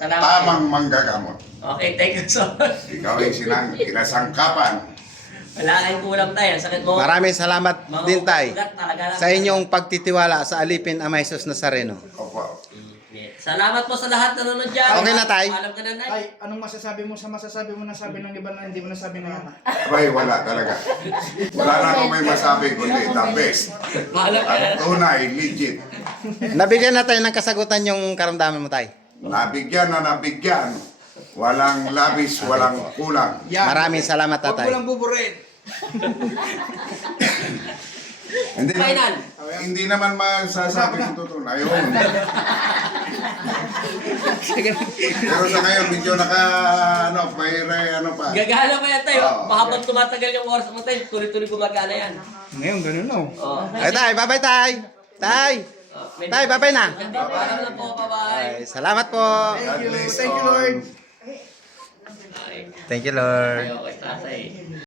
Salamat. tamang manggagamot. Okay, thank you so much. Ikaw ay kinasangkapan. Wala kayong kulang tayo. Sakit mo. Maraming salamat Mga din tay ugat talaga lang. sa inyong pagtitiwala sa alipin Ama Jesus Nazareno. Opo. Salamat po sa lahat na nanonood dyan. Okay na, tay. Alam ka na, Nay. Ay, anong masasabi mo sa masasabi mo na sabi ng iba na hindi mo nasabi na yan? Abay, wala talaga. Wala na akong may masabi kundi the best. Maalam ka na. At tunay, legit. Nabigyan na tayo ng kasagutan yung karamdaman mo tay. Nabigyan na nabigyan. Walang labis, walang kulang. Maraming salamat Huwag mo tatay. lang buburin. Hindi, Kainan. hindi naman masasabi ko totoo. Ayun. Pero sa ngayon, medyo ano pa. Gagana pa yan tayo. Oo. Mahabang tumatagal yung oras mo tayo. Tuloy-tuloy gumagana yan. Ngayon, ganun na. Oh. Ay tay, bye-bye tay. Tay. Tay, bye-bye na. Paalam na po, bye-bye. Ay, salamat po. God bless Thank you, all. Lord. Thank you Lord. Okay, tatay.